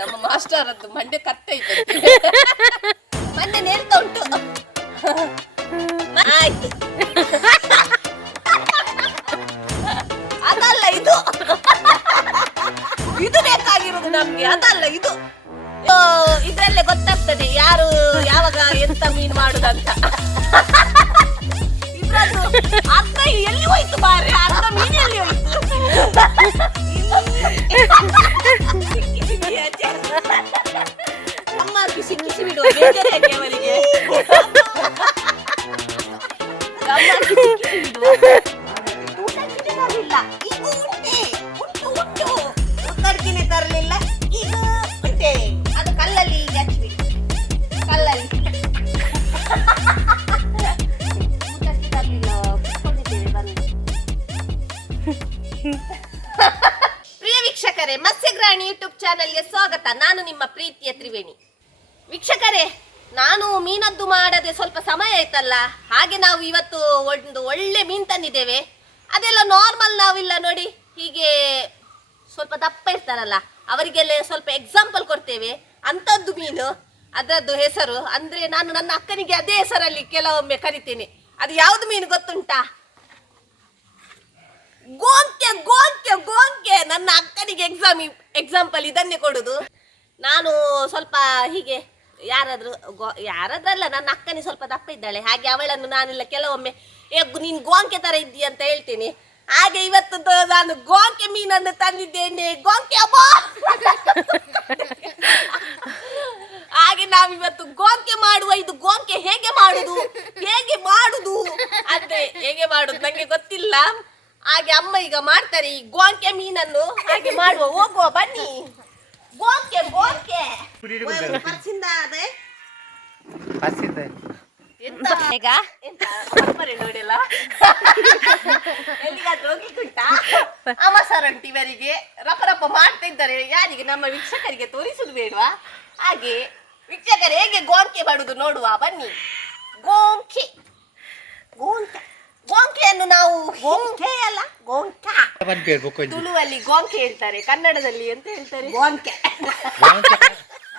ನಮ್ಮ ಮಾಸ್ಟರ್ ಅದು ಮಂಡ್ಯ ಕತ್ತೆ ಇತ್ತು ಮೊನ್ನೆ ನೇಲ್ತಾ ಉಂಟು. ಆಯ್ತು ಅದಲ್ಲ ಇದು ಇದು ಬೇಕಾಗಿರೋದು ನಮ್ಗೆ, ಅದಲ್ಲ ಇದು. ಇದ್ರಲ್ಲೇ ಗೊತ್ತಾಗ್ತದೆ ಯಾರು ಯಾವಾಗ ಎಂತ ಮೀನು ಮಾಡುದಂತ. ಇದ್ರದ್ದು ಅರ್ಧ ಎಲ್ಲಿ ಹೋಯ್ತು ಬಾರೆ, ಅರ್ಧ ಮೀನು ಎಲ್ಲಿ ಹೋಯ್ತು. ಅಮ್ಮಕ್ಕೆ ಸಿಕ್ಕಿಸಿ ಬಿಡುವ ಬೇಜಾರಾಗಿ ಅವರಿಗೆ. ಅಮ್ಮಕ್ಕೆ ಸಿಕ್ಕಿಸಿ ಬಿಡುವ. ಊಟಕ್ಕೆ ತರಲಿಲ್ಲ, ಈಗ ಉಂಟು ಉತ್ತರಕ್ಕಿನೇ ತರಲಿಲ್ಲ, ಈಗ ಉಂಟೆ. ಅದು ಕಲ್ಲಲ್ಲಿ ಹಚ್ಚಿಬಿಡಿ, ಕಲ್ಲಲ್ಲಿ. ಊಟಕ್ಕೆ ತರಲಿಲ್ಲ, ಕುತ್ಕೊಂಡಿದ್ದೇವೆ ಬಂದು. ಪ್ರಿಯ ವೀಕ್ಷಕರೇ, ಮತ್ಸ್ಯಗ್ರಾಣಿ ಯೂಟ್ಯೂಬ್ ಚಾನೆಲ್ಗೆ ಸ್ವಾಗತ. ನಾನು ನಿಮ್ಮ ಪ್ರೀತಿಯ ತ್ರಿವೇಣಿ. ವೀಕ್ಷಕರೇ, ನಾನು ಮೀನದ್ದು ಮಾಡದೆ ಸ್ವಲ್ಪ ಸಮಯ ಆಯ್ತಲ್ಲ, ಹಾಗೆ ನಾವು ಇವತ್ತು ಒಂದು ಒಳ್ಳೆ ಮೀನು ತಂದಿದ್ದೇವೆ. ಅದೆಲ್ಲ ನಾರ್ಮಲ್ ನಾವಿಲ್ಲ ನೋಡಿ, ಹೀಗೆ ಸ್ವಲ್ಪ ದಪ್ಪ ಇರ್ತಾರಲ್ಲ ಅವರಿಗೆಲ್ಲ ಸ್ವಲ್ಪ ಎಕ್ಸಾಂಪಲ್ ಕೊಡ್ತೇವೆ. ಅಂಥದ್ದು ಮೀನು, ಅದರದ್ದು ಹೆಸರು ಅಂದ್ರೆ ನಾನು ನನ್ನ ಅಕ್ಕನಿಗೆ ಅದೇ ಹೆಸರಲ್ಲಿ ಕೆಲವೊಮ್ಮೆ ಕರಿತೇನೆ. ಅದು ಯಾವ್ದು ಮೀನು ಗೊತ್ತುಂಟಾ? ಗೋಂಕೆ ಗೋಂಕೆ ಗೋಂಕೆ. ನನ್ನ ಅಕ್ಕನಿಗೆ ಎಕ್ಸಾಂಪಲ್ ಇದನ್ನೇ ಕೊಡುದು. ನಾನು ಸ್ವಲ್ಪ ಹೀಗೆ ಯಾರಾದ್ರಲ್ಲ, ನನ್ನ ಅಕ್ಕನಿ ಸ್ವಲ್ಪ ದಪ್ಪ ಇದ್ದಾಳೆ, ಹಾಗೆ ಅವಳನ್ನು ನಾನೆಲ್ಲ ಕೆಲವೊಮ್ಮೆ ನೀನು ಗೋಂಕೆ ತರ ಇದ್ದೀಯ ಅಂತ ಹೇಳ್ತೀನಿ. ಹಾಗೆ ಇವತ್ತು ನಾನು ಗೋಂಕೆ ಮೀನನ್ನು ತಂದಿದ್ದೇನೆ. ಗೋಂಕೆ ಅಬ್ಬಾ. ಹಾಗೆ ನಾವಿವತ್ತು ಗೋಂಕೆ ಮಾಡುವ. ಇದು ಗೋಂಕೆ ಹೇಗೆ ಮಾಡುದು ಅಂದ್ರೆ ಹೇಗೆ ಮಾಡುದು ನಂಗೆ ಗೊತ್ತಿಲ್ಲ. ಹಾಗೆ ಅಮ್ಮ ಈಗ ಮಾಡ್ತಾರೆ ಈ ಗೋಂಕೆ ಮೀನನ್ನು. ಹಾಗೆ ಮಾಡುವ, ಹೋಗುವ ಬನ್ನಿ. ಗೋಂಕೆ ಗೋಂಕೆ ನೋಡಿಲ್ಲ ಎಲ್ಲಿಗಾದ್ರೂ ಹೋಗ್ಲಿಕ್ಕುಂಟಾ? ಅಮ್ಮ ಸರಂಟಿ ಇವರಿಗೆ ರಪ ಮಾಡ್ತಾ ಇದ್ದಾರೆ. ಯಾರಿಗೆ? ನಮ್ಮ ವೀಕ್ಷಕರಿಗೆ ತೋರಿಸುದು ಬೇಡವಾ? ಹಾಗೆ ವೀಕ್ಷಕರು ಹೇಗೆ ಗೋಂಕೆ ಮಾಡುದು ನೋಡುವ ಬನ್ನಿ. ಗೋಂಕೆ ಗೋಂಕೆ ಗೋಂಕೆಯನ್ನು ನಾವು ಗೋಂಕೆ ಅಲ್ಲ ಗೋಂಕ ತುಳುವಲ್ಲಿ ಗೋಂಕೆ ಹೇಳ್ತಾರೆ, ಕನ್ನಡದಲ್ಲಿ ಎಂತ ಹೇಳ್ತಾರೆ? ಗೋಂಕೆ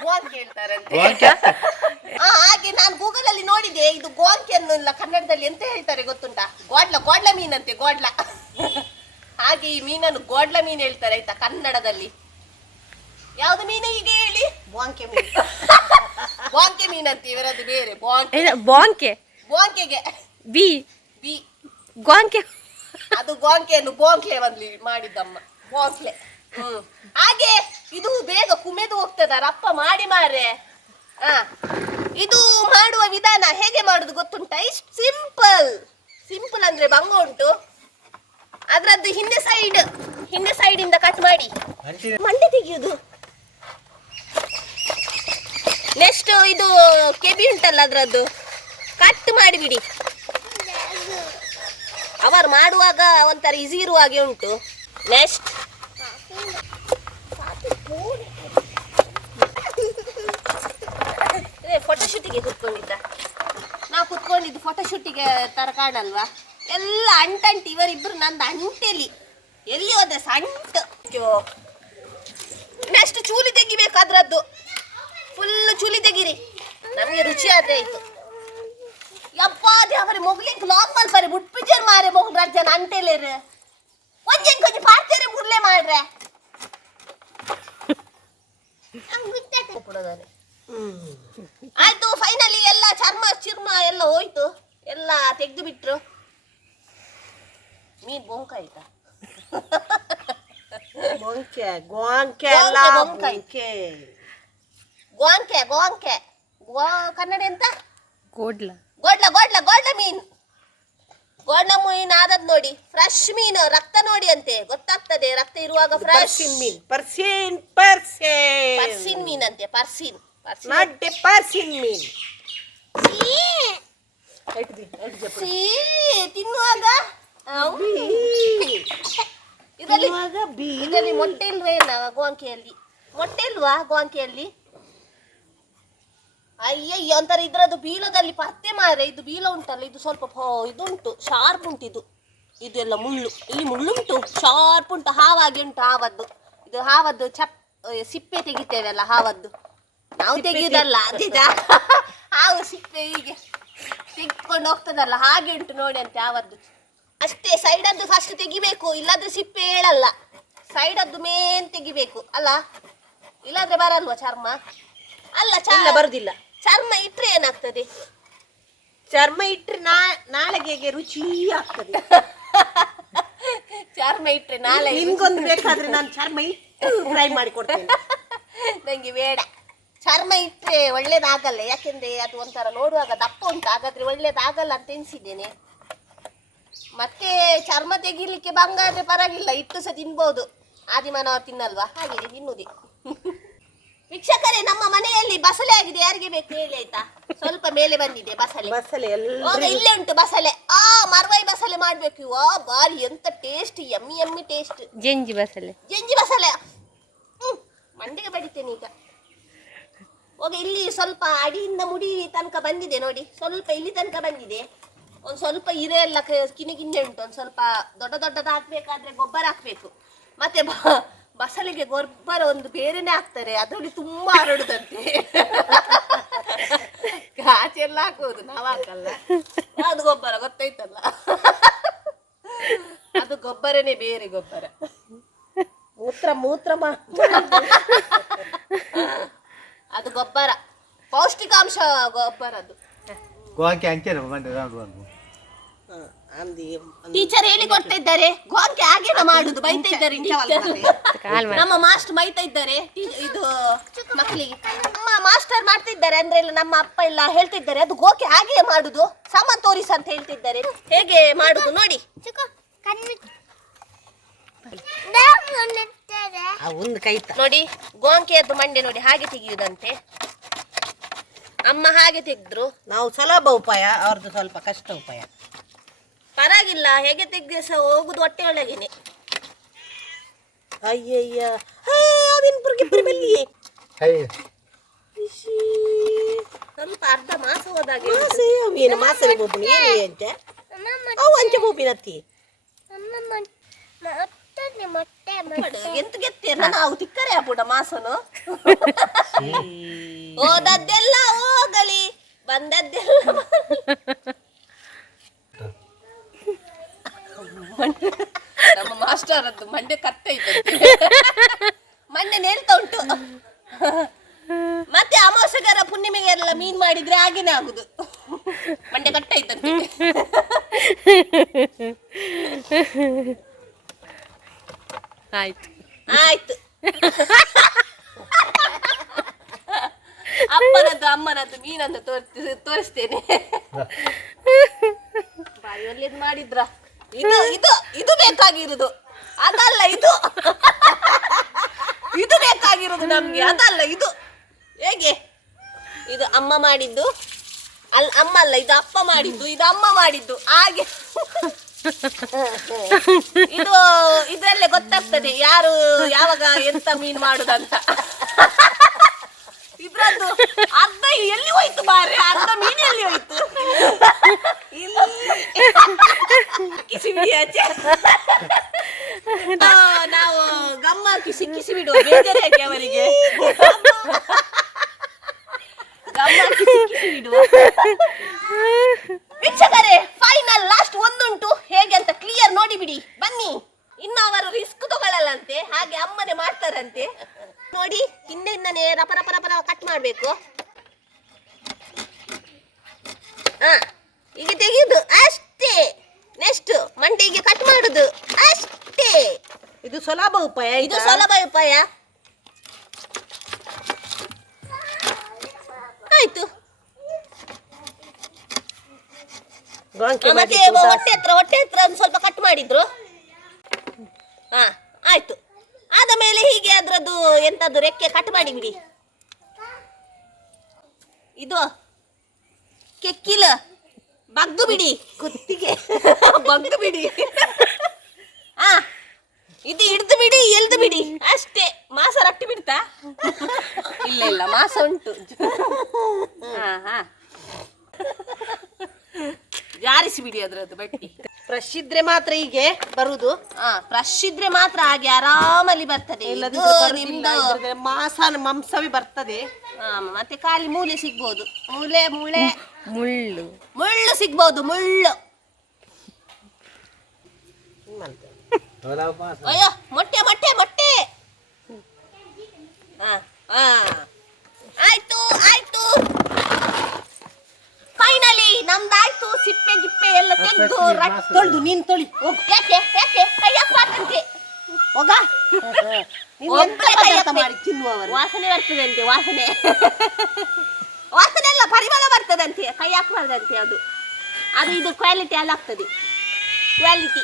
ಗೋಂಕೆ ಹೇಳ್ತಾರಂತೆ. ಹಾಗೆ ನಾನು ಗೂಗಲ್ ಅಲ್ಲಿ ನೋಡಿದೆ, ಇದು ಗೋಂಕೆಯನ್ನು ಕನ್ನಡದಲ್ಲಿ ಎಂತ ಹೇಳ್ತಾರೆ ಗೊತ್ತುಂಟಾ? ಗೋಡ್ಲ ಮೀನಂತೆ, ಗೋಡ್ಲ. ಹಾಗೆ ಈ ಮೀನನ್ನು ಗೋಡ್ಲ ಮೀನು ಹೇಳ್ತಾರೆ ಆಯ್ತಾ ಕನ್ನಡದಲ್ಲಿ. ಯಾವ್ದು ಮೀನು ಹೀಗೆ ಹೇಳಿ? ಬೋಂಕೆ ಮೀನು. ಬೋಂಕೆ ಮೀನಂತೆ ಇವರದ್ದು ಬೇರೆ. ಬೋಂಕೆ ಬೋಂಕೆಗೆ ಬಿ ಬಿ ಗೋಂಕೆ. ಅದು ಗೋಂಕೆಯನ್ನು ಬೋಂಕ್ಲೆ ಬಂದ್ಲಿ ಮಾಡಿದ್ದಮ್ಮ, ಬೋಂಕ್ಲೆ. ಹಾಗೆ ಇದು ಬೇಗ ಕುಮೆದು ಹೋಗ್ತದ, ರಪ್ಪ ಮಾಡಿ ಮಾರೆ. ಇದು ಮಾಡುವ ವಿಧಾನ ಹೇಗೆ ಮಾಡುದು ಗೊತ್ತುಂಟಾ? ಇಷ್ಟು ಸಿಂಪಲ್ ಅಂದ್ರೆ ಬಂಗ ಉಂಟು. ಅದ್ರದ್ದು ಹಿಂದೆ ಸೈಡ್ ಇಂದ ಕಟ್ ಮಾಡಿ ಮಂಡೆ ತೆಗಿಯುದು. ನೆಕ್ಸ್ಟ್ ಇದು ಕೆಬಿ ಉಂಟಲ್ಲ, ಅದ್ರದ್ದು ಕಟ್ ಮಾಡಿಬಿಡಿ. ಅವರು ಮಾಡುವಾಗ ಒಂಥರ ಈಸಿ ಇರುವ ಹಾಗೆ ಉಂಟು. ನೆಕ್ಸ್ಟ್ ಫೋಟೋಶೂಟಿಗೆ ಕುತ್ಕೊಂಡಿದ್ದ, ನಾವು ಕುತ್ಕೊಂಡಿದ್ದು ಫೋಟೋಶೂಟಿಗೆ ತರ ಕಾಣಲ್ವಾ? ಎಲ್ಲ ಅಂಟಂಟು ಇವರಿಬ್ರು. ನಂದು ಅಂಟೆಲಿ ಎಲ್ಲಿ ಹೋದೆ ಸಂಟು. ನೆಕ್ಸ್ಟ್ ಚೂಲಿ ತೆಗಿಬೇಕು, ಅದ್ರದ್ದು ಫುಲ್ ಚೂಲಿ ತೆಗೀರಿ, ನಮಗೆ ರುಚಿ ಆದ್ರೆ ಆಯ್ತು. ಯಪ್ಪಾದೆ ಅವರೇ ಮೊಗ್ಲಿಕ್ಕೆ ಲಾಂಗ್ ಮಲ್ಪರೆ ಬುಟ್ಪಿಜರ್ ಮಾರೆ ಮೊಗ್ಲು ಜನ ಅಂಟೆಲೇರು ಕೊಂಚ ಪಾಡ್ತಾರೆ ಮುರ್ಲೆ ಮಾಡ್ರೆ. ಆಯ್ತು, ಫೈನಲಿ ಎಲ್ಲ ಚರ್ಮ ಎಲ್ಲ ಹೋಯ್ತು, ಎಲ್ಲ ತೆಗೆದು ಬಿಟ್ರು. ಮೀನ್ ಬೊಂಕ ಆಯ್ತಾ? ಗೋಂಕೆ ಕನ್ನಡ ಎಂತ? ಗೋಡ್ಲ ಮೀನ್. ಗೋಡ್ಲ ಮೀನ್ ಆದದ್ ನೋಡಿ, ಫ್ರೆಶ್ ಮೀನು. ರಕ್ತ ನೋಡಿ ಅಂತೆ, ಗೊತ್ತಾಗ್ತದೆ ರಕ್ತ ಇರುವಾಗ. ಫ್ರೆಶ್ ಮೀನ್, ಪರ್ಸಿನ್ ಮೀನ್ ಅಂತೆ. ಪರ್ಸಿನ್ ಮೀನ್ ತಿನ್ನುವಾಗ ಇದರಲ್ಲಿ ಮೊಟ್ಟೆ ಇಲ್ವೇನ ಗೋಂಕೆಯಲ್ಲಿ? ಮೊಟ್ಟೆ ಇಲ್ವಾ ಗೋಂಕೆಯಲ್ಲಿ? ಅಯ್ಯಯ್ಯ, ಒಂಥರ ಇದ್ರದ್ದು ಬೀಲದಲ್ಲಿ ಪತ್ತೆ ಮಾರೆ. ಇದು ಬೀಲ ಉಂಟಲ್ಲ, ಇದು ಸ್ವಲ್ಪ ಇದುಂಟು, ಶಾರ್ಪ್ ಉಂಟು. ಇದೆಲ್ಲ ಮುಳ್ಳು, ಇಲ್ಲಿ ಮುಳ್ಳುಂಟು, ಶಾರ್ಪ್ ಉಂಟು, ಹಾವಾಗಿ ಉಂಟು ಹಾವದ್ದು. ಇದು ಹಾವದ್ದು ಸಿಪ್ಪೆ ತೆಗಿತೇವಲ್ಲ ಹಾವದ್ದು, ನಾವು ತೆಗಿಯುವುದಲ್ಲ ಹಾವು ಸಿಪ್ಪೆ ಹೀಗೆ ತೆಗೆದುಕೊಂಡು ಹೋಗ್ತದಲ್ಲ, ಹಾಗೆ ಉಂಟು ನೋಡಿ ಅಂತ ಹಾವದ್ದು. ಅಷ್ಟೇ, ಸೈಡದ್ದು ಫಸ್ಟ್ ತೆಗಿಬೇಕು, ಇಲ್ಲಾದ್ರೆ ಸಿಪ್ಪೆ ಹೇಳಲ್ಲ. ಸೈಡದ್ದು ಮೇನ್ ತೆಗಿಬೇಕು ಅಲ್ಲ, ಇಲ್ಲಾದ್ರೆ ಬರಲ್ವಾ ಚರ್ಮ? ಅಲ್ಲ ಬರುದಿಲ್ಲ. ಚರ್ಮ ಇಟ್ರೆ ಏನಾಗ್ತದೆ? ಚರ್ಮ ಇಟ್ರೆ ನಾಳೆಗೆ ರುಚಿ ಆಗ್ತದೆ. ಚರ್ಮ ಇಟ್ರೆ ನಾಳೆ ನಿಮ್ಗೊಂದು ಬೇಕಾದ್ರೆ ನಾನು ಚರ್ಮ ಇಟ್ಟು ಫ್ರೈ ಮಾಡಿ ಕೊಡ್ತೇನೆ. ನಂಗೆ ಬೇಡ, ಚರ್ಮ ಇಟ್ರೆ ಒಳ್ಳೇದಾಗಲ್ಲ. ಯಾಕೆಂದ್ರೆ ಅದು ಒಂಥರ ನೋಡುವಾಗ ದಪ್ಪ ಉಂಟು, ಹಾಗಾದ್ರೆ ಒಳ್ಳೇದಾಗಲ್ಲ ಅಂತ ಎನಿಸಿದ್ದೇನೆ. ಮತ್ತೆ ಚರ್ಮ ತೆಗಿಲಿಕ್ಕೆ ಬಂಗಾದ್ರೆ ಪರವಾಗಿಲ್ಲ, ಇಟ್ಟು ಸಹ ತಿನ್ಬಹುದು. ಆದಿಮಾನವ ತಿನ್ನಲ್ವಾ, ಹಾಗೆ ತಿನ್ನುವುದೇ. ವೀಕ್ಷಕರೇ, ನಮ್ಮ ಮನೆಯಲ್ಲಿ ಬಸಳೆ ಆಗಿದೆ, ಯಾರಿಗೆ ಬೇಕು ಹೇಳಿ ಆಯ್ತಾ? ಸ್ವಲ್ಪ ಮೇಲೆ ಬಂದಿದೆ ಬಸಳೆ. ಇಲ್ಲೇ ಉಂಟು ಬಸಳೆ. ಮರ್ವಾಯಿ ಬಸಳೆ ಮಾಡ್ಬೇಕು. ಬಾರಿ ಎಂತ ಟೇಸ್ಟ್, ಯಮ್ಮಿ ಯಮ್ಮಿ ಟೇಸ್ಟ್. ಜಂಜಿ ಬಸಳೆ ಮಂಡಿಗೆ ಬಡಿತೇನೆ ಈಗ. ಇಲ್ಲಿ ಸ್ವಲ್ಪ ಅಡಿಯಿಂದ ಮುಡಿ ತನಕ ಬಂದಿದೆ ನೋಡಿ, ಸ್ವಲ್ಪ ಇಲ್ಲಿ ತನಕ ಬಂದಿದೆ. ಒಂದ್ ಸ್ವಲ್ಪ ಹಿರೆ ಎಲ್ಲ ಕಿನ್ನೆ ಉಂಟು. ಒಂದ್ ಸ್ವಲ್ಪ ದೊಡ್ಡದು ಹಾಕ್ಬೇಕಾದ್ರೆ ಗೊಬ್ಬರ ಹಾಕ್ಬೇಕು. ಮತ್ತೆ ಬಸಳೆಗೆ ಗೊಬ್ಬರ ಒಂದು ಬೇರೆನೆ ಹಾಕ್ತಾರೆ, ಅದರಲ್ಲಿ ತುಂಬಾ ಹರಡುದಂತೆ. ಕಾಚೆಲ್ಲ ಹಾಕುವುದು, ನಾವ್ ಹಾಕಲ್ಲ. ಅದು ಗೊಬ್ಬರ ಗೊತ್ತಾಯ್ತಲ್ಲ, ಅದು ಗೊಬ್ಬರನೇ ಬೇರೆ ಗೊಬ್ಬರ. ಮೂತ್ರ ಅದು ಗೊಬ್ಬರ, ಪೌಷ್ಟಿಕಾಂಶ ಗೊಬ್ಬರ ಅದು. ಟೀಚರ್ ಹೇಳಿ ಕೊಡ್ತಾ ಇದ್ದಾರೆ, ಗೋಂಕೆ ಹಾಗೆ ಮಾಡುದು. ಬೈತಾ ಇದ್ದಾರೆ ನಮ್ಮ ಮಾಸ್ಟರ್, ಬೈತಾ ಇದ್ದಾರೆ ಇದು ಮಕ್ಕಳಿಗೆ. ನಮ್ಮ ಮಾಸ್ಟರ್ ಮಾಡ್ತಿದ್ದಾರೆ ಅಂದ್ರೆ ಇಲ್ಲ, ನಮ್ಮ ಅಪ್ಪ ಎಲ್ಲ ಹೇಳ್ತಿದ್ದಾರೆ ಅದು ಗೋಕೆ ಹಾಗೆ ಮಾಡುದು, ಸಮ ತೋರಿಸ ಅಂತ ಹೇಳ್ತಿದ್ದಾರೆ. ಹೇಗೆ ಮಾಡುದು ನೋಡಿ. ನೋಡಿ ಗೋಂಕೆಯದ್ದು ಮಂಡೆ ನೋಡಿ, ಹಾಗೆ ತೆಗೆಯುವುದಂತೆ. ಅಮ್ಮ ಹಾಗೆ ತೆಗೆದ್ರು. ನಾವು ಸುಲಭ ಉಪಾಯ, ಅವ್ರದ್ದು ಸ್ವಲ್ಪ ಕಷ್ಟ ಉಪಾಯ. ಪರವಾಗಿಲ್ಲ, ಹೇಗೆ ತೆಗ್ದೆ ಸಹ ಹೋಗುದು ಹೊಟ್ಟೆ ಒಳಗೇನೆ. ಅಯ್ಯಯ್ಯ, ಸ್ವಲ್ಪ ಅರ್ಧ ಮಾಸ ಹೋದಾಗೆ ಎಂತ ಗೆತ್ತೀರ? ನಾವು ತಿಕ್ಕರೆ ಪುಟ ಮಾಸನು. ಹೋದದ್ದೆಲ್ಲ ಹೋಗಲಿ, ಬಂದದ್ದೆಲ್ಲ ನಮ್ಮ ಮಾಸ್ಟರ್ ಅದು ಮಂಡೆ ಕಟ್ಟೈತೆ, ಮಂಡೆ ನೇಲ್ತಾ ಉಂಟು. ಮತ್ತೆ ಅಮಾವಾಸ್ಯೆಗಾರ ಪುಣ್ಣಿಮೆಗೆಲ್ಲ ಮೀನ್ ಮಾಡಿದ್ರೆ ಹಾಗೇನೆ ಆಗುದು, ಮಂಡೆ ಕಟ್ಟೈತಂತೆ. ಆಯ್ತು ಆಯ್ತು, ಅಪ್ಪನದ್ದು ಅಮ್ಮನದ್ದು ಮೀನನ್ನು ತೋರಿಸ್ತೇನೆ. ಬಾರಿ ಒಳ್ಳೇದು ಮಾಡಿದ್ರ. ಇದು ಇದು ಇದು ಬೇಕಾಗಿರುದು, ಅದಲ್ಲ ಇದು. ಇದು ಬೇಕಾಗಿರುದು ನಮ್ಗೆ, ಅದಲ್ಲ ಇದು. ಹೇಗೆ ಇದು ಅಮ್ಮ ಮಾಡಿದ್ದು ಅಮ್ಮ ಅಲ್ಲ, ಇದು ಅಪ್ಪ ಮಾಡಿದ್ದು, ಇದು ಅಮ್ಮ ಮಾಡಿದ್ದು. ಹಾಗೆ ಇದು ಇದರಲ್ಲೇ ಗೊತ್ತಾಗ್ತದೆ ಯಾರು ಯಾವಾಗ ಎಂತ ಮೀನು ಮಾಡುದಂತ. ಇದ್ರದ್ದು ಅರ್ಧ ಎಲ್ಲಿ ಹೋಯ್ತು ಬಾರಿ, ಅರ್ಧ ಮೀನು ಎಲ್ಲಿ ಹೋಯ್ತು? ನಾವು ಗಮ್ಮಕ್ಕಿ ಸಿಕ್ಕಿಸಿ ಬಿಡುವ, ಬೇಜಾರು ಯಾಕೆ ಅವರಿಗೆ? ಗಮ್ಮಕ್ಕಿ ಸಿಕ್ಕಿಸಿ ಬಿಡುವ. ವೀಕ್ಷಕರೇ, ಫೈನಲ್ ಲಾಸ್ಟ್ ಒಂದುಂಟು, ಹೇಗೆ ಅಂತ ಕ್ಲಿಯರ್ ನೋಡಿ ಬಿಡಿ. ಬನ್ನಿ, ಇನ್ನು ಅವರು ರಿಸ್ಕ್ ತಗೊಳ್ಳಲ್ಲಂತೆ, ಹಾಗೆ ಅಮ್ಮನೆ ಮಾಡ್ತಾರಂತೆ. ನೋಡಿ, ಹಿಂದೆಯಿಂದನೇ ರಪ ರಪ ರಪ ಕಟ್ ಮಾಡ್ಬೇಕು. ಈಗ ತೆಗೆಯುದು ಅಷ್ಟೇ. ನೆಕ್ಸ್ಟ್ ಮಂಡಿಗೆ ಕಟ್ ಮಾಡುದು ಅಷ್ಟೇ. ಇದು ಸುಲಭ ಉಪಾಯ, ಇದು ಸುಲಭ ಉಪಾಯ. ಆಯ್ತು. ಮತ್ತೆ ಹೊಟ್ಟೆ ಹತ್ರ ಒಂದು ಸ್ವಲ್ಪ ಕಟ್ ಮಾಡಿದ್ರು. ಆಯ್ತು. ಆದ ಮೇಲೆ ಹೀಗೆ ಅದ್ರದ್ದು ಎಂತದ್ದು ರೆಕ್ಕೆ ಕಟ್ ಮಾಡಿ ಬಿಡಿ. ಇದು ಕೆಕ್ಕಿಲ ಬಗ್ಗು ಬಿಡಿ, ಕುತ್ತಿಗೆ ಬಗ್ಗು ಬಿಡಿ. ಇದು ಹಿಡ್ದು ಬಿಡಿ, ಎಲ್ದು ಬಿಡಿ ಅಷ್ಟೇ. ಮಾಸ ರಟ್ಟಿ ಬಿಡ್ತಾ? ಇಲ್ಲ ಇಲ್ಲ, ಮಾಸ ಉಂಟು. ಜಾರಿಸಿ ಬಿಡಿ ಅದ್ರದ್ದು ಬಟ್ಟಿ. ಫ್ರೆಶ್ ಇದ್ರೆ ಮಾತ್ರ ಹೀಗೆ ಬರುದು, ಫ್ರೆಶ್ ಇದ್ರೆ ಮಾತ್ರ ಹಾಗೆ ಆರಾಮಲ್ಲಿ ಬರ್ತದೆ. ಇಲ್ಲದಿದ್ರೆ ಇದು ಬರುದಿಲ್ಲ. ನಿಮ್ದು ಇಲ್ಲದಿದ್ರೆ ಮಾಂಸವೇ ಬರ್ತದೆ. ಮತ್ತೆ ಖಾಲಿ ಮೂಲೆ ಸಿಗ್ಬೋದು, ಮೂಳೆ ಮೂಳೆ ಮುಳ್ಳು. ಮುಳ್ಳು ಸಿಗ್ಬೋದು, ಮುಳ್ಳು. ಅಯ್ಯೋ ಮೊಟ್ಟೆ ಮೊಟ್ಟೆ ಮೊಟ್ಟೆ. ಆಯ್ತು ಆಯ್ತು, ಫೈನಲಿ ನಮ್ದಾಯ್ತು. ಸಿಪ್ಪೆ ಗಿಪ್ಪೆ ಎಲ್ಲ ತೆಗೆದು ತೊಳ್ದು ನೀನ್ ತೊಳಿ ಹೋಗ್. ಯಾಕೆ ಯಾಕೆ ಕೈಯಪ್ಪಾಕಂತೆ ಹೋಗ. ನೀನ್ ಎಂತ ಪದಾರ್ಥ ಮಾಡಿ ತಿನ್ನುವವರು? ವಾಸನೆ ಬರ್ತದಂತೆ, ವಾಸನೆ ವಾಸನೆ ಎಲ್ಲ ಪರಿಮಳ ಬರ್ತದಂತೆ, ಕೈ ಹಾಕಬಾರ್ದಂತೆ. ಅದು ಅದು ಇದು ಕ್ವಾಲಿಟಿ ಎಲ್ಲ ಆಗ್ತದೆ, ಕ್ವಾಲಿಟಿ.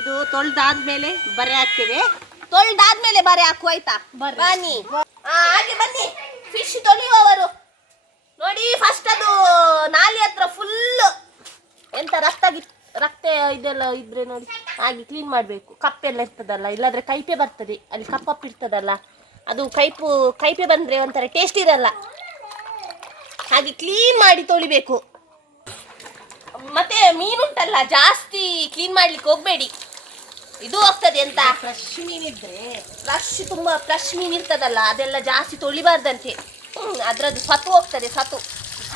ಇದು ತೊಳ್ದಾದ್ಮೇಲೆ ಬರೆ ಹಾಕ್ತೇವೆ. ತೊಳ್ದಾದ್ಮೇಲೆ ಬರೆ ಹಾಕು ಆಯ್ತಾ? ಬನ್ನಿ ಹಾಗೆ ಬನ್ನಿ. ಫಿಶ್ ತೊಳೆಯುವವರು ನೋಡಿ, ಫಸ್ಟ್ ಅದು ನಾಲಿ ಹತ್ರ ಫುಲ್ ಎಂತ ರಕ್ತ ಇದೆಲ್ಲ ಇದ್ರೆ ನೋಡಿ ಹಾಗೆ ಕ್ಲೀನ್ ಮಾಡಬೇಕು. ಕಪ್ಪೆಲ್ಲ ಇರ್ತದಲ್ಲ, ಇಲ್ಲಾದ್ರೆ ಕೈಪೆ ಬರ್ತದೆ, ಅಲ್ಲಿ ಕಪ್ಪಪ್ಪ ಇರ್ತದಲ್ಲ, ಅದು ಕೈಪೆ ಬಂದ್ರೆ ಒಂಥರ ಟೇಸ್ಟ್ ಇರಲ್ಲ. ಹಾಗೆ ಕ್ಲೀನ್ ಮಾಡಿ ತೊಳಿಬೇಕು. ಮತ್ತೆ ಮೀನುಂಟಲ್ಲ ಜಾಸ್ತಿ ಕ್ಲೀನ್ ಮಾಡ್ಲಿಕ್ಕೆ ಹೋಗ್ಬೇಡಿ, ಇದು ಹೋಗ್ತದೆ ಎಂತ. ಫ್ರೆಶ್ ಮೀನಿದ್ರೆ ತುಂಬಾ ಫ್ರೆಶ್ ಮೀನ್ ಇರ್ತದಲ್ಲ, ಅದೆಲ್ಲ ಜಾಸ್ತಿ ತೊಳಿಬಾರ್ದಂತೆ. ಅದ್ರದ್ದು ಸತು ಹೋಗ್ತದೆ, ಸತು.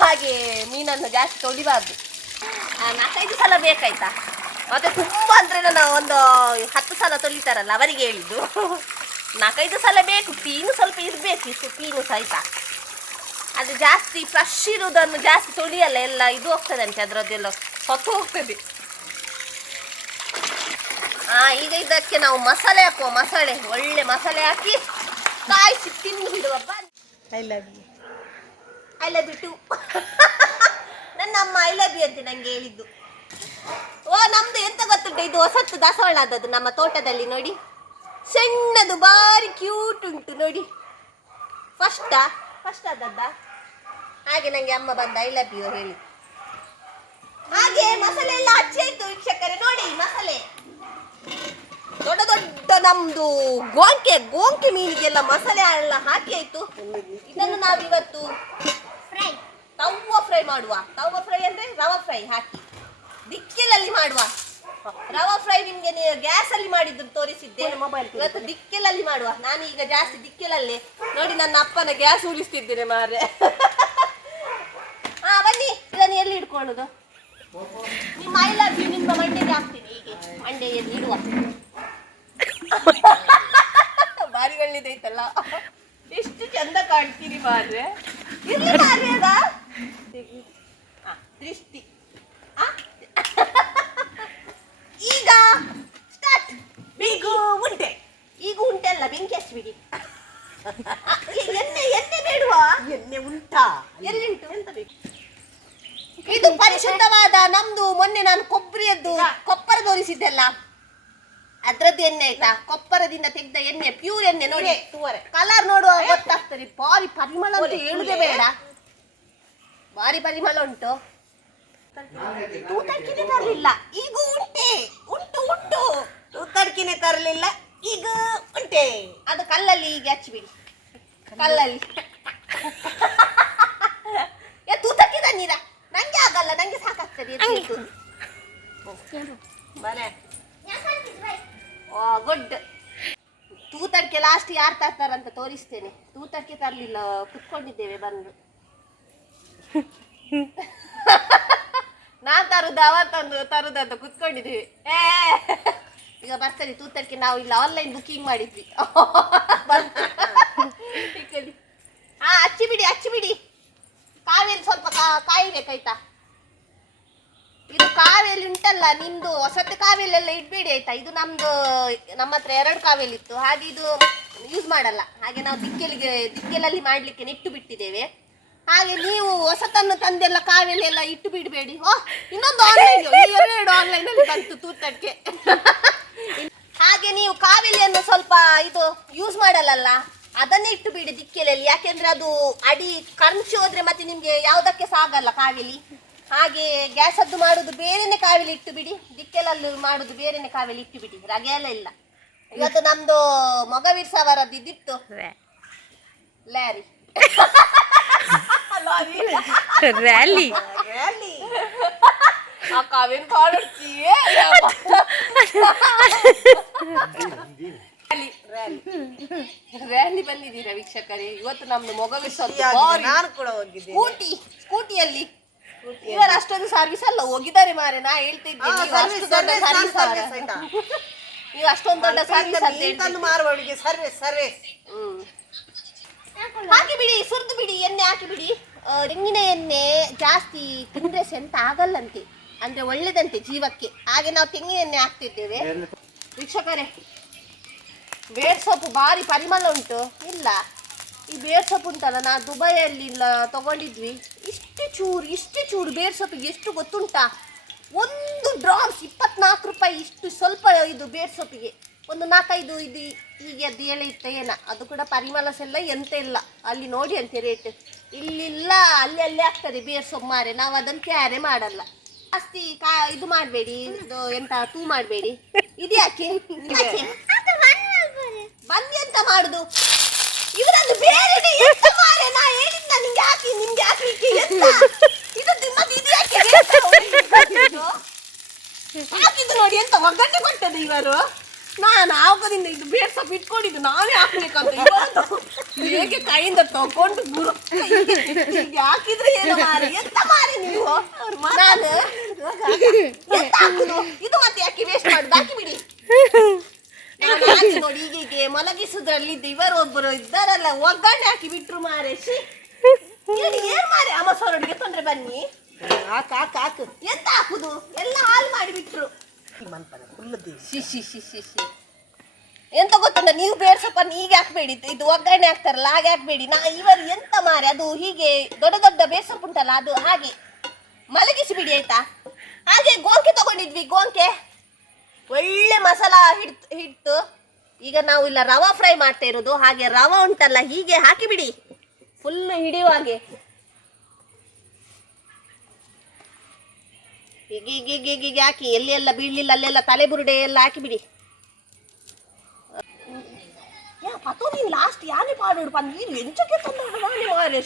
ಹಾಗೆ ಮೀನನ್ನು ಜಾಸ್ತಿ ತೊಳಿಬಾರ್ದು. 4-5 ಸಲ ಬೇಕಾಯ್ತಾ? ಮತ್ತೆ ತುಂಬ ಅಂದ್ರೆ ನಾನು ಒಂದು 10 ಸಲ ತೊಳಿತಾರಲ್ಲ ಅವರಿಗೆ ಹೇಳಿದ್ದು. 4-5 ಸಲ ಬೇಕು. ಕ್ಲೀನು ಸ್ವಲ್ಪ ಇರಬೇಕು, ಇಷ್ಟು ಕ್ಲೀನು ಸಹಿತ. ಅದು ಜಾಸ್ತಿ ಫ್ರೆಶ್ ಇರುವುದನ್ನು ಜಾಸ್ತಿ ತೊಳಿಯಲ್ಲ, ಎಲ್ಲ ಇದು ಹೋಗ್ತದಂತೆ, ಅದರದ್ದೆಲ್ಲ ಸತ್ತು ಹೋಗ್ತದೆ. ಈಗ ಇದಕ್ಕೆ ನಾವು ಮಸಾಲೆ ಹಾಕುವ. ಮಸಾಲೆ ಒಳ್ಳೆ ಮಸಾಲೆ ಹಾಕಿ ಕಾಯಿಸಿ ತಿಂದು ಬಿಡುವ. I love you. I love you too. ನನ್ನ ಅಮ್ಮ ಐ ಲವ್ ಯು ಅಂತ ನಂಗೆ ಹೇಳಿದ್ದು. ಓ ನಮ್ದು ಎಂತ ಗೊತ್ತುಂಟು, ಇದು ಹೊಸತ್ತು ದಾಸವಾಳ ಆದದ್ದು ನಮ್ಮ ತೋಟದಲ್ಲಿ ನೋಡಿ. ಸಣ್ಣದು ಬಾರಿ ಕ್ಯೂಟ್ ಉಂಟು ನೋಡಿ. ಫಸ್ಟ್ ಆದದ್ದ. ಹಾಗೆ ನಂಗೆ ಅಮ್ಮ ಬಂದ ಐ ಲವ್ ಯು ಹೇಳಿ. ಹಾಗೆ ಮಸಾಲೆ ಎಲ್ಲ ಹಚ್ಚಿ ಆಯ್ತು ವೀಕ್ಷಕರೇ. ನೋಡಿ ಮಸಾಲೆ ದೊಡ್ಡ ದೊಡ್ಡ ನಮ್ದು ಗೋಂಕೆ ಮೀನಿಗೆಲ್ಲ ಮಸಾಲೆ ಎಲ್ಲ ಹಾಕಿ ಆಯ್ತು. ಇದನ್ನು ನಾವಿವತ್ತು ತವ್ವ ಫ್ರೈ ಮಾಡುವ. ತವ್ವ ಫ್ರೈ ಅಂದ್ರೆ ರವಾ ಫ್ರೈ ಹಾಕಿ ದಿಕ್ಕೆಲಲ್ಲಿ ಮಾಡುವ. ರವಾ ಫ್ರೈ ನಿಮ್ಗೆ ಗ್ಯಾಸ್ ಅಲ್ಲಿ ಮಾಡಿದ್ದು ತೋರಿಸಿದ್ದೆ, ಇವತ್ತು ದಿಕ್ಕೆಲಲ್ಲಿ ಮಾಡುವ. ನಾನು ಈಗ ಜಾಸ್ತಿ ದಿಕ್ಕೆಲಲ್ಲೇ ನೋಡಿ ನನ್ನ ಅಪ್ಪನ ಗ್ಯಾಸ್ ಉಳಿಸ್ತಿದ್ದೇನೆ ಮಾರ್ರೆ. ಬನ್ನಿ, ಇದನ್ನು ಎಲ್ಲಿ ಇಟ್ಕೊಳ್ಳೋದು? ನಿಮ್ಮ ಐ ಲವ್ ಯು ನಿಮ್ಮ ಮಂಡೆಗೆ ಹಾಕ್ತೀನಿ. ಹೀಗೆ ಮಂಡೆಯಲ್ಲಿ ಇಡುವ. ಬಾರಿ ಒಳ್ಳೆದೈತಲ್ಲ, ಎಷ್ಟು ಚಂದ ಕಾಣ್ತೀರಿ ಮಾರ್ರೆ. ಇರ್ಲಿ ಮಾರ್ರೆ ಅದ ದೃಷ್ಟಿ. ಈಗ ಸ್ಟಾರ್ಟ್. ಈಗ ಉಂಟೆ ಅಲ್ಲ, ಬೆಂಕಿ ಹಚ್ಬಿಡಿ. ಎಣ್ಣೆ ಬೇಡುವ? ಎಣ್ಣೆ ಉಂಟಾ? ಎಲ್ಲಿಂಟು? ಎಂತ ಬೇಕು? ಇದು ಪರಿಶುದ್ಧವಾದ ನಮ್ದು ಮೊನ್ನೆ ನಾನು ಕೊಪ್ಪರ ತೋರಿಸಿದ್ದೆಲ್ಲ ಅದ್ರದ್ದು ಎಣ್ಣೆ ಆಯ್ತಾ. ಕೊಪ್ಪರದಿಂದ ತೆಗೆದ ಎಣ್ಣೆ, ಪ್ಯೂರ್ ಎಣ್ಣೆ ನೋಡಿ. ಕಲರ್ ನೋಡುವ ಗೊತ್ತಾಗ್ತದೆ. ಭಾರಿ ಪರಿಮಳ ಅಂತ ಹೇಳುದೇ ಬೇಡ, ಭಾರಿ ಪರಿಮಳ ಉಂಟು. ತೂತಡ್ಕಿನೇ ತರಲಿಲ್ಲ, ಈಗ ಉಂಟು. ತೂತಡ್ಕಿನೇ ತರಲಿಲ್ಲ, ಈಗ ಉಂಟೆ. ಅದು ಕಲ್ಲಲ್ಲಿ ಈಗ ಹಚ್ಚಿಬಿಡಿ, ಕಲ್ಲಲ್ಲಿ. ತೂತಡ್ಕಿ ತನ್ನೀರ ನಂಗೆ ಆಗಲ್ಲ, ನಂಗೆ ಸಾಕಾಗ್ತದೆ. ಮನೆ ಗುಡ್. ತೂತಡ್ಕೆ ಲಾಸ್ಟ್ ಯಾರು ತರ್ತಾರಂತ ತೋರಿಸ್ತೇನೆ. ತೂತಡ್ಕೆ ತರಲಿಲ್ಲ, ಕುತ್ಕೊಂಡಿದ್ದೇವೆ ಬಂದು. ನಾನ್ ತರುದಂತ ಕುತ್ಕೊಂಡಿದ್ದೀವಿ. ಈಗ ಬರ್ತದೆ ತೂತಡ್ಕೆ. ನಾವು ಇಲ್ಲ ಆನ್ಲೈನ್ ಬುಕಿಂಗ್ ಮಾಡಿದ್ವಿ. ಹಚ್ಚಿಬಿಡಿ. ಕಾವೇರಿ ಸ್ವಲ್ಪ ಕಾಯ್ಬೇಕಾಯ್ತಾ? ಇದು ಕಾವೇಲಿ ಉಂಟಲ್ಲ ನಿಮ್ದು, ಹೊಸತ್ತು ಕಾವೇಲೆಲ್ಲ ಇಡ್ಬೇಡಿ ಆಯ್ತಾ? ಇದು ನಮ್ಮ ಹತ್ರ 2 ಕಾವೇಲಿ ಇತ್ತು, ಹಾಗೆ ಇದು ಯೂಸ್ ಮಾಡಲ್ಲ. ಹಾಗೆ ನಾವು ದಿಕ್ಕೆಲಲ್ಲಿ ಮಾಡ್ಲಿಕ್ಕೆ ನೆಟ್ಟು ಬಿಟ್ಟಿದ್ದೇವೆ. ಹಾಗೆ ನೀವು ಹೊಸತನ್ನು ತಂದೆಲ್ಲ ಕಾವೇಲೆಲ್ಲ ಇಟ್ಟು ಬಿಡಬೇಡಿ. ಇನ್ನೊಂದು ಆನ್ಲೈನ್, 2 ಆನ್ಲೈನ್ ಅಲ್ಲಿ ಬಂತು ತೂತಡ್ಕೆ. ಹಾಗೆ ನೀವು ಕಾವೇಲಿಯನ್ನು ಸ್ವಲ್ಪ ಇದು ಯೂಸ್ ಮಾಡಲ್ಲ, ಅದನ್ನೇ ಇಟ್ಟು ಬಿಡಿ ದಿಕ್ಕೆಲಲ್ಲಿ. ಯಾಕೆಂದ್ರೆ ಅದು ಅಡಿ ಕರ್ಚಿ ಹೋದ್ರೆ ಮತ್ತೆ ನಿಮ್ಗೆ ಯಾವುದಕ್ಕೆ ಸಾಗಲ್ಲ ಕಾವೇಲಿ. ಹಾಗೆ ಗ್ಯಾಸದ್ದು ಮಾಡುದು ಬೇರೆನೆ ಕಾವೇಲಿ ಇಟ್ಟು ಬಿಡಿ, ದಿಕ್ಕೆಲಲ್ಲಿ ಮಾಡುದು ಬೇರೆನೆ ಕಾವೇಲಿ ಇಟ್ಟು ಬಿಡಿ. ರಗೆ ಎಲ್ಲ ಇಲ್ಲ. ಇವತ್ತು ನಮ್ದು ಮೊಗವೀರ್ ಸವರದ್ದು ಇದ್ದಿತ್ತು ಲ್ಯಾರಿ ರ್ಯಾಲಿ. ಆ ಕಾವೇನ್ ಕಾಡುತ್ತೀಯೇ ರ್ಯಾಲಿ ಬಂದಿದ್ದೀರಾ ವೀಕ್ಷಕರೇ? ಇವತ್ತು ನಮ್ದು ನಾನು ಕೂಡ ಹೋಗಿದ್ದೆ. ಸ್ಕೂಟಿಯಲ್ಲಿ ಇವರ ಅಷ್ಟೊಂದು ಸರ್ವಿಸ್ ಅಲ್ಲ ಹೋಗಿದ್ದಾರೆ ಮಾರೆ. ನಾ ಹೇಳ್ತಿದ್ದೆ ನೀವು ಅಷ್ಟೊಂದು ದೊಡ್ಡ ಸರ್ವಿಸ್ ಅಂತ ಮಾರುವಳಿಗೆ ಸರ್ವಿಸ್. ಹಾಕಿ ಬಿಡಿ, ಸುರಿದು ಬಿಡಿ, ಎಣ್ಣೆ ಹಾಕಿ ಬಿಡಿ. ತೆಂಗಿನ ಎಣ್ಣೆ ಜಾಸ್ತಿ ತಿಂದ್ರೆ ಎಂತ ಆಗಲ್ಲಂತೆ, ಅಂದ್ರೆ ಒಳ್ಳೇದಂತೆ ಜೀವಕ್ಕೆ. ಹಾಗೆ ನಾವು ತೆಂಗಿನ ಎಣ್ಣೆ ಹಾಕ್ತಿದ್ದೇವೆ ವೀಕ್ಷಕರೇ. ಬೇರ್ ಸೊಪ್ಪು ಭಾರಿ ಪರಿಮಳ ಉಂಟು. ಇಲ್ಲ, ಈ ಬೇರ್ ಸೊಪ್ಪು ಉಂಟಲ್ಲ, ನಾ ದುಬೈಯಲ್ಲಿ ಇಲ್ಲ ತಗೊಂಡಿದ್ವಿ. ಇಷ್ಟೇ ಚೂರು ಬೇರ್ ಸೊಪ್ಪಿಗೆ ಎಷ್ಟು ಗೊತ್ತುಂಟಾ? ಒಂದು ಡ್ರಾಮ್ಸ್ 24 ರೂಪಾಯಿ. ಇಷ್ಟು ಸ್ವಲ್ಪ ಇದು ಬೇರ್ ಸೊಪ್ಪಿಗೆ ಒಂದು 4-5 ಇದು ಹೀಗೆ ಅದು ಎಳೆ ಇತ್ತ ಏನ, ಅದು ಕೂಡ ಪರಿಮಳಸ ಎಲ್ಲ ಎಂತ ಇಲ್ಲ. ಅಲ್ಲಿ ನೋಡಿ ಅಂತೆ ರೇಟ್. ಇಲ್ಲಿಲ್ಲ, ಅಲ್ಲಿ ಆಗ್ತದೆ ಬೇರ್ ಸೊಪ್ಪು ಮಾರೆ. ನಾವು ಅದನ್ನು ಕ್ಯಾರೆ ಮಾಡಲ್ಲ ಜಾಸ್ತಿ. ಇದು ಮಾಡಬೇಡಿ, ಇದು ಎಂತ ತೂ ಮಾಡಬೇಡಿ. ಇದು ಯಾಕೆ ಬನ್ನಿ ಅಂತ ಮಾಡುದು ಇವರದ್ದು ಬೇರೆ ಎಂತ ಮಾರೆ? ನಾ ಹೇಳಿದ್ದ ನಿಮ್ಗೆ ಹಾಕ್ಲಿಕ್ಕೆ ಎಂತ ಇದು ಮತ್ತೆ ಇದು ಯಾಕೆ ಹಾಕಿದ್ದು ನೋಡಿ ಎಂತ ಒಗ್ಗಟ್ಟೆ ಕೊಟ್ಟದ್ದು ಇವರು. ನಾನು ಆವಕದಿಂದ ಇದು ಬೇರ್ ಸೊಪ್ಪು ಇಟ್ಕೊಂಡಿದ್ದು ನಾವೇ ಹಾಕ್ಬೇಕಂತ ಹೇಗೆ ಕೈಯಿಂದ ತಗೊಂಡು ಹೀಗೆ ಹಾಕಿದ್ರೆ ಏನು ಮಾರಿ? ಎಂತ ಮಾರಿ ನೀವು? ನಾನು ಎಂತ ಹಾಕುದು ಇದು ಮತ್ತೆ ಯಾಕೆ ವೇಸ್ಟ್ ಮಾಡುದು? ಹಾಕಿ ಬಿಡಿ. ನಾನು ಹಾಕಿ ನೋಡಿ ಹೀಗೆ ಮಲಗಿಸುದ್ರಲ್ಲಿ ಇವರು ಒಬ್ಬರು ಇದ್ದಾರಲ್ಲ, ಒಗ್ಗರಣೆ ಹಾಕಿ ಬಿಟ್ರು ಮಾರೆ. ಏನ್ ಮಾರೆ? ಅಮ್ಮ ಸೊರಡಿಗೆ ತೊಂದ್ರೆ ಬನ್ನಿ. ಹಾಕು ಎಂತ ಹಾಕುದು? ಎಲ್ಲ ಹಾಳು ಮಾಡಿಬಿಟ್ರು. ಎಂತ ಗೊತ್ತುಂಟ, ನೀವು ಬೇರ್ ಸೊಪ್ಪನ್ನು ಹೀಗೆ ಹಾಕ್ಬೇಡಿ, ಇದು ಒಗ್ಗರಣೆ ಹಾಕ್ತಾರಲ್ಲ ಹಾಗೆ ಹಾಕ್ಬೇಡಿ. ಇವರು ಎಂತ ಮಾರೆ, ಅದು ಹೀಗೆ ದೊಡ್ಡ ಬೇರ್ ಸೊಪ್ಪು ಉಂಟಲ್ಲ, ಅದು ಹಾಗೆ ಮಲಗಿಸಿ ಬಿಡಿ ಆಯ್ತಾ. ಹಾಗೆ ಗೋಂಕೆ ತಗೊಂಡಿದ್ವಿ, ಗೋಂಕೆ ಒಳ್ಳೆ ಮಸಾಲ ಹಿಡ್ತು. ಈಗ ನಾವು ಇಲ್ಲ ರವಾ ಫ್ರೈ ಮಾಡ್ತಾ ಇರೋದು. ಹಾಗೆ ರವಾ ಉಂಟಲ್ಲ, ಹೀಗೆ ಹಾಕಿ ಬಿಡಿ ಫುಲ್ ಹಿಡಿಯುವ ಹಾಗೆ. ಹೀಗೆ ಹಾಕಿ, ಎಲ್ಲಿ ಬೀಳಲಿಲ್ಲ ಅಲ್ಲೆಲ್ಲ ತಲೆ ಬುರುಡೆ ಎಲ್ಲ ಹಾಕಿ ಬಿಡಿ. ಪತ್ತು ನೀನು ಲಾಸ್ಟ್ ಯಾನೇ ಪಾಡೋಡು ಬಂದು ನೀನು ಎಂಚಕ್ಕೆ ತಂದು ನಾನೇ ಮಾರೆ.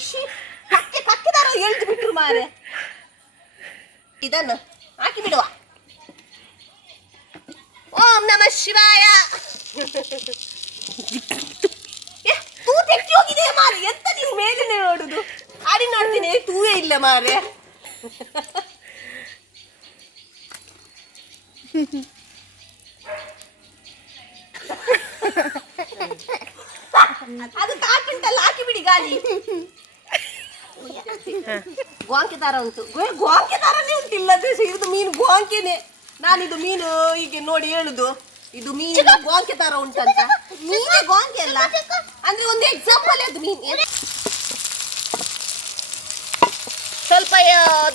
ಕಕ್ಕಿದಾರ ಎಳ್ದು ಬಿಟ್ರು ಮಾರೆ. ಇದನ್ನು ಹಾಕಿ ಬಿಡುವ. ಓಂ ನಮಃ ಶಿವಾಯ. ತೂ ತೆಕ್ಕಿ ಹೋಗಿದೆ ಮಾರೆ. ಎಂತ ನೀವು ಮೇಲೆ ನೋಡುದು? ಆಡಿ ನೋಡ್ತೀನಿ, ತೂವೇ ಇಲ್ಲ ಮಾರೆ. ಅದು ತಾಟುಂಟಲ್ಲ, ಹಾಕಿ ಬಿಡಿ ಗಾಳಿ. ಗೋಂಕೆ ತರ ಉಂಟು, ಗೋಂಕೆ ತರನೇ ಉಂಟಿಲ್ಲದ್ರೆ ಇದು ಮೀನು ಗೋಂಕೆನೆ. ನಾನಿದು ಮೀನು ಹೀಗೆ ನೋಡಿ ಹೇಳುದು, ಇದು ಮೀನು ಗೋಂಕೆ ತರ ಉಂಟಂತ. ಮೀನೇ ಗೋಂಕೆ ಅಲ್ಲ, ಅಂದ್ರೆ ಒಂದು ಎಕ್ಸಾಂಪಲ್ ಅದು ಮೀನು. ಸ್ವಲ್ಪ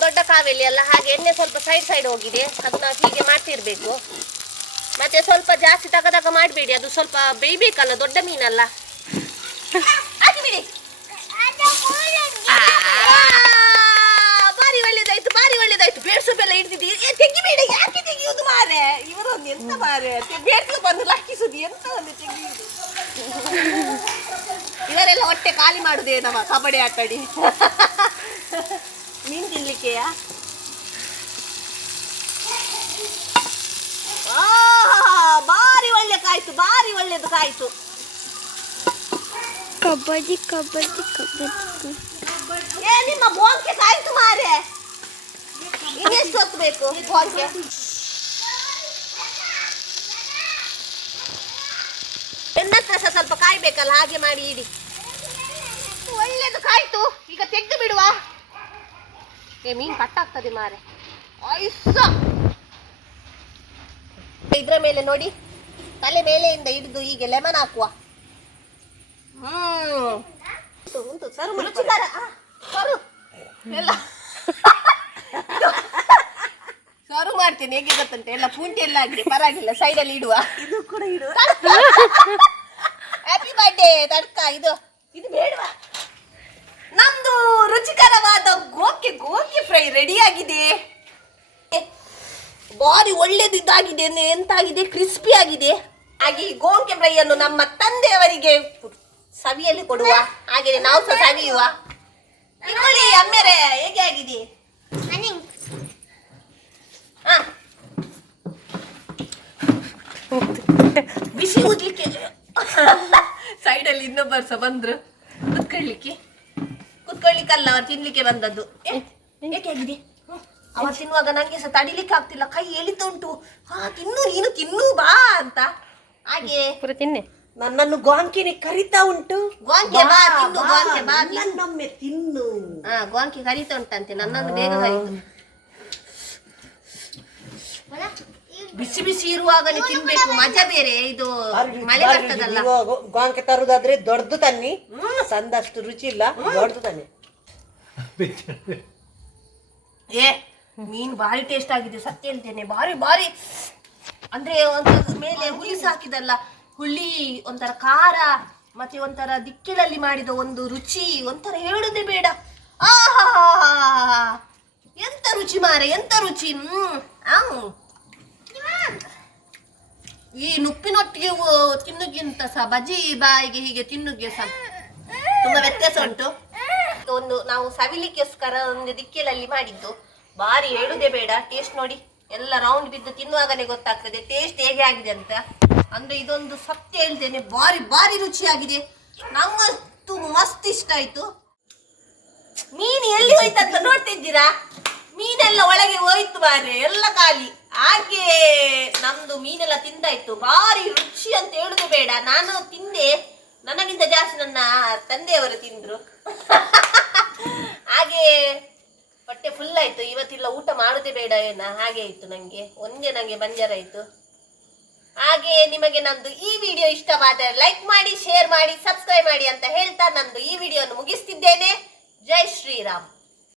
ದೊಡ್ಡ ಕಾವೇಲಿ ಅಲ್ಲ, ಹಾಗೆ ಎಣ್ಣೆ ಸ್ವಲ್ಪ ಸೈಡ್ ಹೋಗಿದೆ. ಅದು ನಾವು ಹೀಗೆ ಮಾಡ್ತಿರ್ಬೇಕು. ಮತ್ತೆ ಸ್ವಲ್ಪ ಜಾಸ್ತಿ ತಗದಾಗ ಮಾಡಬೇಡಿ, ಅದು ಸ್ವಲ್ಪ ಬೇಯ್ಬೇಕಲ್ಲ, ದೊಡ್ಡ ಮೀನಲ್ಲ. ಹಾಕಿ ಬಿಡಿ. ಭಾರಿ ಒಳ್ಳೇದಾಯ್ತು. ಬೇರ್ ಸೊಪ್ಪೆಲ್ಲ ಹಿಡ್ದಿದ್ದು ತೆಗಿಬೇಡಿ. ಯಾಕೆ ತೆಗಿಯುವುದು ಮಾರೆ? ಇವರೊಂದು ಎಂತ ಮಾರೆ, ಬೇಡ್ಸಲು ಬಂದು ಲಕ್ಕಿಸುದು ಎಂತ ಒಂದು ತೆಗಿಯುವುದು. ಇವರೆಲ್ಲ ಹೊಟ್ಟೆ ಖಾಲಿ ಮಾಡುದೇ ನಮ್ಮ ಕಬಡ್ಡಿ ಆಟಾಡಿ ಮೀನು ತಿನ್ಲಿಕ್ಕೆಯ. ಭಾರಿ ಒಳ್ಳೇದು ಕಾಯ್ತು. ಕಬಡ್ಡಿ ನಿಮ್ಮ ಗೋಂಕೆ ಕಾಯ್ತು ಮಾರೆ. ಇನ್ನೆಷ್ಟು ಹೊತ್ತು ಬೇಕು ಗೋಂಕೆ? ಎಣ್ಣತ್ರ ಸಹ ಸ್ವಲ್ಪ ಕಾಯ್ಬೇಕಲ್ಲ, ಹಾಗೆ ಮಾಡಿ ಇಡಿ. ಒಳ್ಳೇದು ಕಾಯ್ತು. ಈಗ ತೆಗೆದು ಬಿಡುವ. ಮೀನು ಕಟ್ಟಾಗ್ತದೆ ಮಾರೆ. ಇದ್ರ ಮೇಲೆ ನೋಡಿ, ತಲೆ ಮೇಲೆಯಿಂದ ಹಿಡಿದು ಹೀಗೆ ಲೆಮನ್ ಹಾಕುವ. ಉಂಟು ರುಚಿಕರ. ಎಲ್ಲ ಸರ್ವ್ ಮಾಡ್ತೇನೆ. ಹೇಗೆ ಗೊತ್ತುಂಟು, ಎಲ್ಲ ಪುಂಟಿ ಎಲ್ಲ ಆಗಿದೆ, ಪರವಾಗಿಲ್ಲ. ಸೈಡಲ್ಲಿ ಇಡುವ. ಇದು ಕೂಡ ಇಡುವ. ಹ್ಯಾಪಿ ಬರ್ಡೇ ತಡ್ಕ. ಇದು ಬೇಡವಾ? ನಮ್ದು ರುಚಿಕರವಾದ ಗೋಂಕೆ ಫ್ರೈ ರೆಡಿ ಆಗಿದೆ. ಭಾರಿ ಒಳ್ಳೇದು ಇದಾಗಿದೆ. ಎಂತಾಗಿದೆ, ಕ್ರಿಸ್ಪಿ ಆಗಿದೆ. ಹಾಗೆ ಈ ಗೋಂಕೆ ಫ್ರೈ ಅನ್ನು ನಮ್ಮ ತಂದೆಯವರಿಗೆ ಸವಿಯಲ್ಲಿ ಕೊಡುವ. ಹಾಗೆ ನಾವು ಸಹ ಸವಿಯುವ. ಇಕೊಳ್ಳಿ ಅಮ್ಮೇರೆ, ಹೇಗೆ ಆಗಿದೆ? ಹಾ ಬಿಸಿ ಊದ್ಲಿಕ್ಕೆ ಸೈಡಲ್ಲಿ ಇನ್ನೊಬ್ಬರು ಸಹ ಬಂದ್ರು ಕುತ್ಕೊಳ್ಳಿಕ್ಕಲ್ಲ ಅವ್ರು ತಿನ್ಲಿಕ್ಕೆ ಬಂದದ್ದು ಏಕೆ ಆಗಿದೆ ಅವ್ರು ತಿನ್ನುವಾಗ ನಂಗೆ ಸಹ ತಡಿಲಿಕ್ಕೆ ಆಗ್ತಿಲ್ಲ, ಕೈ ಎಳಿತಾ ಉಂಟು. ಹಾ ತಿನ್ನು ನೀನು ತಿನ್ನು ಬಾ ಅಂತ. ಹಾಗೆ ಪೂರ ತಿನ್ನೆ. ನನ್ನನ್ನು ಗೋಂಕಿನಿ ಕರಿತಾ ಉಂಟು. ಗೋಂಕೆ ಬಾ ತಿನ್ನು, ಗೋಂಕೆ ಬಾ ನನ್ನೊಮ್ಮೆ ತಿನ್ನು. ಹಾ ಗೋಂಕೆ ಕರಿತಾ ಉಂಟಂತೆ, ನನ್ನನ್ನು ಬೇಗ ಕರೀತು. ಬಿಸಿ ಬಿಸಿ ಇರುವಾಗಲೇ ತಿನ್ಬೇಕು, ಮಜಾ ಬೇರೆ. ಇದು ಮಳೆ ಬರ್ತದಲ್ಲ. ಗೋಂಕೆ ತರುದಾದ್ರೆ ದೊಡ್ಡದು ತನ್ನಿ, ಸಂದಷ್ಟು ರುಚಿ ಇಲ್ಲ, ದೊಡ್ಡದು ತನ್ನಿ. ಏ ಮೀನು ಭಾರಿ ಟೇಸ್ಟ್ ಆಗಿದೆ, ಸತ್ಯ ಹೇಳ್ತೇನೆ. ಭಾರಿ ಭಾರಿ ಅಂದ್ರೆ ಒಂಥರ ಮೇಲೆ ಹುಳಿ ಸಾಕಿದಲ್ಲ, ಹುಳಿ ಒಂಥರ ಖಾರ ಮತ್ತೆ ಒಂಥರ ದಿಕ್ಕಿಲಲ್ಲಿ ಮಾಡಿದ ಒಂದು ರುಚಿ, ಒಂಥರ ಹೇಳುದೇ ಬೇಡ. ಆಹಾ ಎಂತ ರುಚಿ ಮಾರೆ, ಎಂತ ರುಚಿ. ಈ ನುಪ್ಪಿನೊಟ್ಟಿಗೆ ತಿನ್ನುಗಿಂತ ಸಹ ಬಜಿ ಬಾಯಿಗೆ ಹೀಗೆ ತಿನ್ನುಗೆ ಸಹ ತುಂಬಾ ವ್ಯತ್ಯಾಸ ಉಂಟು. ಒಂದು ನಾವು ಸವಿಲಿಕ್ಕೋಸ್ಕರ ಒಂದು ದಿಕ್ಕಿಲಲ್ಲಿ ಮಾಡಿದ್ದು, ಭಾರಿ ಹೇಳುದೇ ಬೇಡ. ಟೇಸ್ಟ್ ನೋಡಿ, ಎಲ್ಲ ರೌಂಡ್ ಬಿದ್ದು ತಿನ್ನುವಾಗನೇ ಗೊತ್ತಾಗ್ತದೆ ಟೇಸ್ಟ್ ಹೇಗೆ ಆಗಿದೆ ಅಂತ. ಅಂದ್ರೆ ಇದೊಂದು ಸತ್ಯ ಹೇಳ್ತೇನೆ, ಭಾರಿ ಭಾರಿ ರುಚಿಯಾಗಿದೆ. ನಂಗಂತೂ ಮಸ್ತ್ ಇಷ್ಟ ಆಯ್ತು. ಮೀನು ಎಲ್ಲಿ ಹೋಯ್ತಂತ ನೋಡ್ತಿದ್ದೀರಾ? ಮೀನೆಲ್ಲ ಒಳಗೆ ಹೋಯ್ತು ಮಾರೆ, ಎಲ್ಲ ಖಾಲಿ. ಹಾಗೆ ನಮ್ದು ಮೀನೆಲ್ಲ ತಿಂದಾಯ್ತು, ಭಾರಿ ರುಚಿ ಅಂತ ಹೇಳುದು ಬೇಡ. ನಾನು ತಿಂದೆ, ನನಗಿಂತ ಜಾಸ್ತಿ ನನ್ನ ತಂದೆಯವರು ತಿಂದ್ರು. ಹಾಗೆ ಹೊಟ್ಟೆ ಫುಲ್ ಆಯ್ತು. ಇವತ್ತಿಲ್ಲ ಊಟ ಮಾಡುದೇ ಬೇಡ ಏನ, ಹಾಗೆ ಆಯ್ತು. ನಂಗೆ ಬಂಜಾರ ಆಯ್ತು. ಹಾಗೆ ನಿಮಗೆ ನಂದು ಈ ವಿಡಿಯೋ ಇಷ್ಟವಾದರೆ ಲೈಕ್ ಮಾಡಿ, ಶೇರ್ ಮಾಡಿ, ಸಬ್ಸ್ಕ್ರೈಬ್ ಮಾಡಿ ಅಂತ ಹೇಳ್ತಾ ನಂದು ಈ ವಿಡಿಯೋವನ್ನು ಮುಗಿಸ್ತಿದ್ದೇನೆ. ಜೈ ಶ್ರೀರಾಮ್.